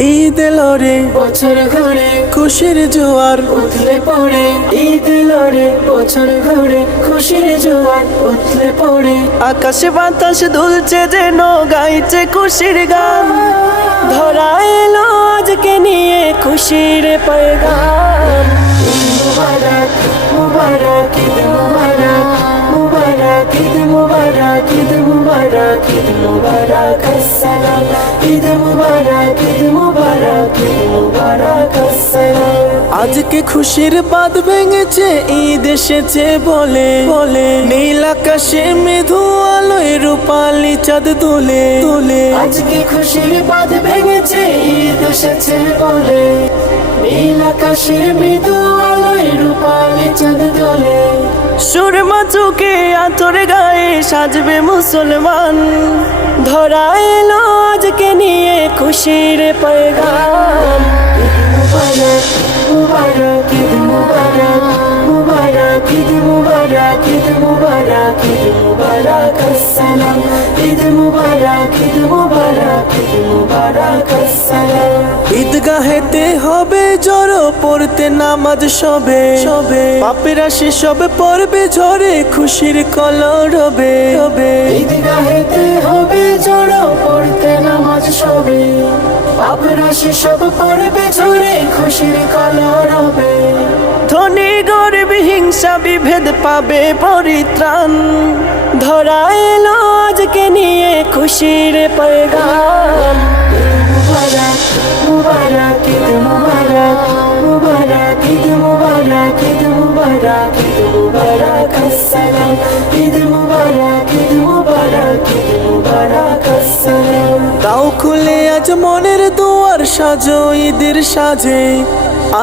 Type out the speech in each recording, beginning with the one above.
ঈদ এলো রে বছর ঘুরে খুশির জোয়ার উথলে পড়ে, ঈদ এলো রে বছর ঘুরে খুশির জোয়ার উথলে পড়ে। আকাশে বাতাস দুলছে যেন গাইছে খুশির গান। ধরা এলো আজকে নিয়ে খুশির পয়গাম। ঈদ মুবারক মুবারক ঈদ মুবারক মুবারক ঈদ মুবারক ঈদ মুবারক ঈদ মুবারক আসসালাম। ঈদ মুবারক ঈদ মুবারক ঈদ মুবারক আসসালাম। আজকে খুশির বাঁধ ভেঙেছে, ঈদ এসেছে বলে বলে। নীল আকাশে মৃদু আলোয় রূপালি চাঁদ দোলে দোলে। আজকে খুশির বাঁধ ভেঙেছে, ঈদ এসেছে বলে। নীল আকাশের মৃদু আলোয় রূপালি চাঁদ দোলে। সুরমা চোখে আতর গায়ে সাজবে মুসলমান। ধরা এলো আজকে নিয়ে খুশির পয়গাম। মুবারক মুবারক ঈদ মুবারক মুবারক ঈদ মুবারক ঈদ মুবারক ঈদ মুবারক আসসালাম। ঈদ মুবারক ঈদ মুবারক ঈদ মুবারক আসসালাম। ঈদগাহেতে হবে জড়ো পড়তে নামাজ সবে সবে। পাপেরা সে সবে পড়বে ঝরে খুশির কলরবে রবে। ঈদগাহেতে হবে জড়ো পড়তে নামাজ সবে। পাপরা সে সব পড়বে ঝরে খুশির কলরবে। ধনী গরিব হিংসা বিভেদ পাবে পরিত্রাণ। ধরা এলো আজকে নিয়ে খুশির পয়গাম। মুবারক মুবারক ঈদ মুবারক মুবারক ঈদ মুবারক ঈদ মুবারক ঈদ মুবারক আসসালাম। ঈদ মুবারক ঈদ মুবারক ঈদ মুবারক আসসালাম। তাও খুলে আজ মনের দুয়ার সাজো ঈদের সাজে।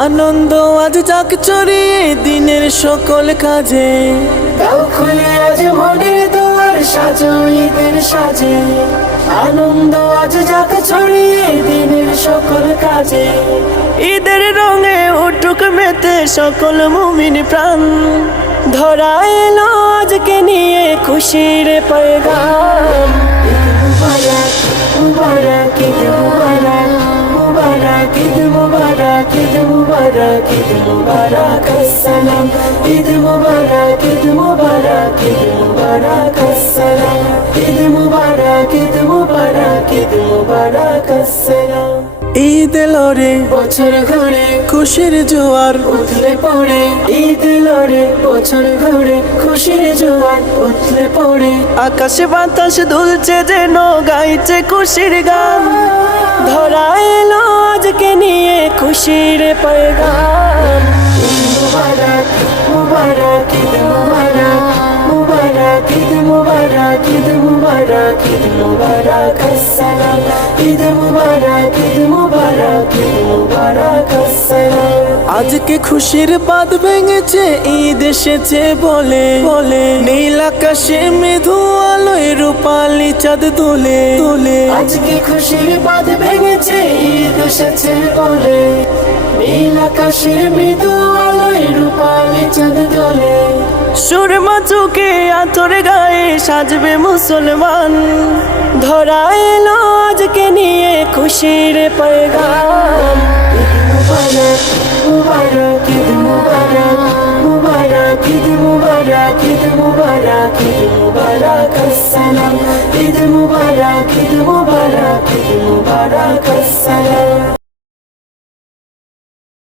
আনন্দ আজ যাক চড়িয়ে দিনের সকল কাজে। দাও খুলে আজ মনের দুয়ার সাজো ঈদের সাজে। আনন্দ আজ যাক ছড়িয়ে দিনের সকল কাজে। ঈদের রঙে উঠুক মেতে সকল মুমিন প্রাণ। ধরা এলো আজকে নিয়ে খুশির পয়গাম। মুবারক মুবারক ঈদ মুবারক মুবারক ঈদ মুবারক ঈদ মুবারক ঈদ মুবারক আসসালাম। ঈদ মুবারক ঈদ মুবারক ঈদ মুবারক আসসালাম। ঈদ মুবারক ঈদ মুবারক ঈদ মুবারক আসসালাম। ঈদ এলো রে বছর ঘুরে খুশির জোয়ার উথলে পড়ে, ঈদ এলো রে বছর ঘুরে খুশির জোয়ার উথলে পড়ে। আকাশে বাতাস দুলছে যেন গাইছে খুশির গান। ধরা এলো আজকে নিয়ে খুশির পয়গাম। ঈদ মুবারক মুবারক ঈদ মুবারক মুবারক ঈদ মুবারক ঈদ মুবারক ঈদ মুবারক আসসালাম। ঈদ মুবারক ঈদ মুবারক ঈদ মুবারক আসসালাম। আজকে খুশির বাঁধ ভেঙেছে, ঈদ এসেছে বলে বলে। নীল আকাশে মৃদু আলোয় রূপালি চাঁদ দোলে দোলে। আজকে খুশির বাঁধ ভেঙেছে, ঈদ এসেছে বলে। নীল আকাশের মৃদু আলোয় রূপালি চাঁদ দোলে। সুরমা চোখে আতর গায়ে সাজবে মুসলমান। ধরা এলো আজকে নিয়ে খুশির পয়গাম। মুবারক মুবারক ঈদ মুবারক মুবারক ঈদ মুবারক ঈদ মুবারক ঈদ মুবারক আসসালাম। ঈদ মুবারক ঈদ মুবারক ঈদ মুবারক আসসালাম।